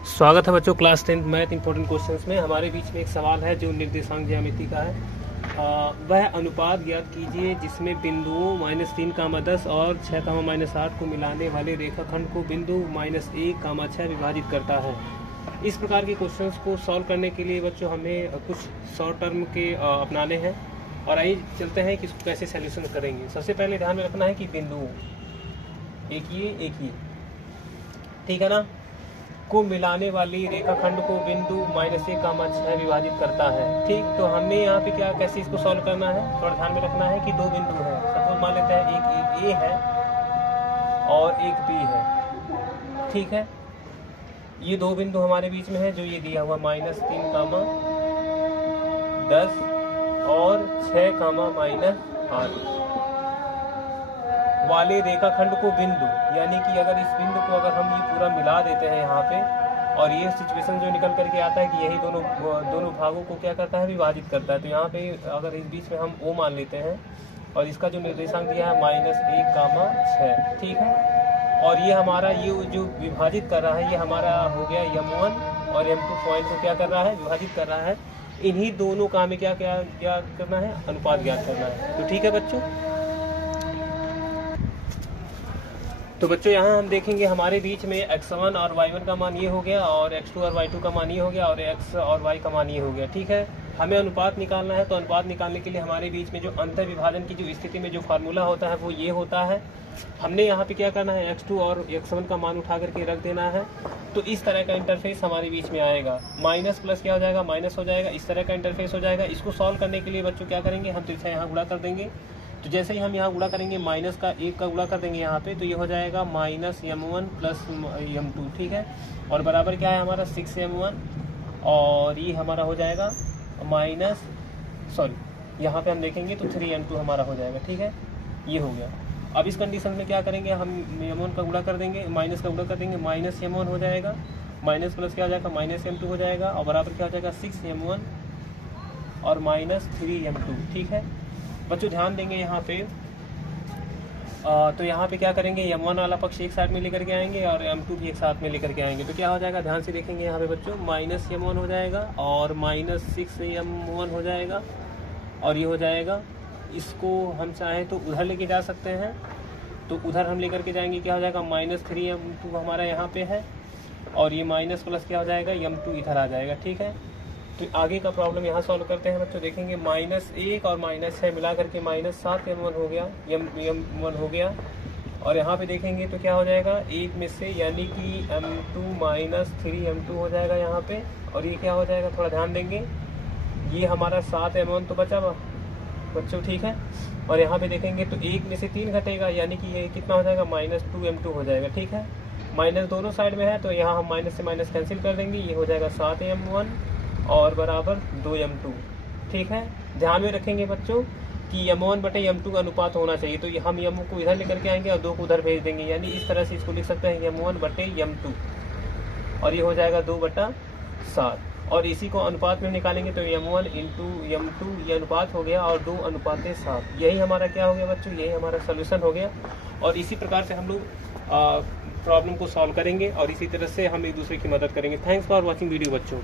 स्वागत है बच्चों क्लास 10 मैथ इंपॉर्टेंट क्वेश्चंस में। हमारे बीच में एक सवाल है जो निर्देशांक ज्यामिति का है। वह अनुपात ज्ञात कीजिए जिसमें बिंदुओं -3, 10 और 6, -8 को मिलाने वाले रेखाखंड को बिंदु -1, 6 विभाजित करता है। इस प्रकार के क्वेश्चंस को सॉल्व करने के लिए बच्चों हमें कुछ शॉर्ट टर्म के अपनाने हैं और आइए चलते हैं कि इसको कैसे सॉल्यूशन करेंगे। सबसे पहले ध्यान में रखना है कि बिंदुओं एक ये ठीक है ना, को मिलाने वाली रेखाखंड को बिंदु -1, 6 विभाजित करता है। ठीक, तो हमने यहाँ पे क्या कैसे इसको सॉल्व करना है, थोड़ा ध्यान में रखना है कि दो बिंदु है। सपोज मान लेते हैं एक ए है और एक बी है। ठीक है, ये दो बिंदु हमारे बीच में है जो ये दिया हुआ -3, 10 और 6, -8 वाले रेखाखंड को बिंदु, यानी कि अगर इस बिंदु को अगर हम ये पूरा मिला देते हैं यहाँ पे, और ये सिचुएशन जो निकल करके आता है कि यही दोनों भागों को क्या करता है, विभाजित करता है। तो यहाँ पे अगर इस बीच में हम O मान लेते हैं और इसका जो निर्देशांक दिया है -1, 6। ठीक है, और ये हमारा ये जो विभाजित कर रहा है ये हमारा हो गया M1 और M2 पॉइंट को क्या कर रहा है, विभाजित कर रहा है। इन्हीं दोनों का हमें क्या करना है, अनुपात ज्ञात करना है। तो ठीक है बच्चों, तो बच्चों यहाँ हम देखेंगे हमारे बीच में x1 और y1 का मान ये हो गया और x2 और y2 का मान ये हो गया और x और y का मान ये हो गया। ठीक है, हमें अनुपात निकालना है। तो अनुपात निकालने के लिए हमारे बीच में जो अंतर विभाजन की जो स्थिति में जो फार्मूला होता है वो ये होता है। हमने यहाँ पे क्या करना है, x2 और x1 का मान उठा करके रख देना है। तो इस तरह का इंटरफेस हमारे बीच में आएगा, माइनस प्लस क्या हो जाएगा, माइनस हो जाएगा। इस तरह का इंटरफेस हो जाएगा। इसको सॉल्व करने के लिए बच्चों क्या करेंगे, हम तो यहाँ गुणा कर देंगे। तो जैसे ही हम यहाँ गुणा करेंगे -1 का गुणा कर देंगे यहाँ पे, तो ये हो जाएगा -M1 + M2। ठीक है, और बराबर क्या है हमारा 6M1 और ये हमारा हो जाएगा यहाँ पे हम देखेंगे तो 3M2 हमारा हो जाएगा। ठीक है, ये हो गया। अब इस कंडीशन में क्या करेंगे, हम M1 का गुणा कर देंगे, माइनस का गुणा कर देंगे, -M1 हो जाएगा, माइनस प्लस क्या हो जाएगा, -M2 हो जाएगा और बराबर क्या हो जाएगा 6M1 और -3M2। ठीक है बच्चों, ध्यान देंगे यहाँ पे। तो यहाँ पे क्या करेंगे, M1 वाला पक्ष एक साइड में लेकर के आएंगे और M2 भी एक साथ में लेकर के आएंगे। तो क्या हो जाएगा, ध्यान से देखेंगे यहाँ पे बच्चों, -M1 हो जाएगा और -6M1 हो जाएगा और ये हो जाएगा। इसको हम चाहें तो उधर लेके जा सकते हैं, तो उधर हम लेकर के जाएंगे, क्या हो जाएगा -3M2 हमारा यहाँ पे है और ये माइनस प्लस क्या हो जाएगा, M2 इधर आ जाएगा। ठीक है, तो आगे का प्रॉब्लम यहाँ सॉल्व करते हैं बच्चों। देखेंगे -1 और -6 मिला करके -7M1 हो गया, M1 हो गया। और यहाँ पे देखेंगे तो क्या हो जाएगा, एक में से यानी कि M2 - 3M2 हो जाएगा यहाँ पे। और ये क्या हो जाएगा, थोड़ा ध्यान देंगे, ये हमारा 7M1 तो बचा बच्चों। ठीक है, और यहाँ पे देखेंगे तो एक में से 3 घटेगा, यानी कि ये कितना हो जाएगा, -2M2 हो जाएगा। ठीक है, माइनस दोनों साइड में है तो यहाँ हम माइनस से माइनस कैंसिल कर देंगे, ये हो जाएगा 7M1 और बराबर 2M2। ठीक है, ध्यान में रखेंगे बच्चों कि M1/M2 अनुपात होना चाहिए। तो हम M को इधर लेकर के आएंगे और 2 को उधर भेज देंगे, यानी इस तरह से इसको लिख सकते हैं M1/M2 और ये हो जाएगा 2/7। और इसी को अनुपात में निकालेंगे तो M1 × M2 ये अनुपात हो गया और 2:7। यही हमारा क्या हो गया बच्चों, यही हमारा सोल्यूशन हो गया। और इसी प्रकार से हम लोग प्रॉब्लम को सॉल्व करेंगे और इसी तरह से हम एक दूसरे की मदद करेंगे। थैंक्स फॉर वॉचिंग वीडियो बच्चों।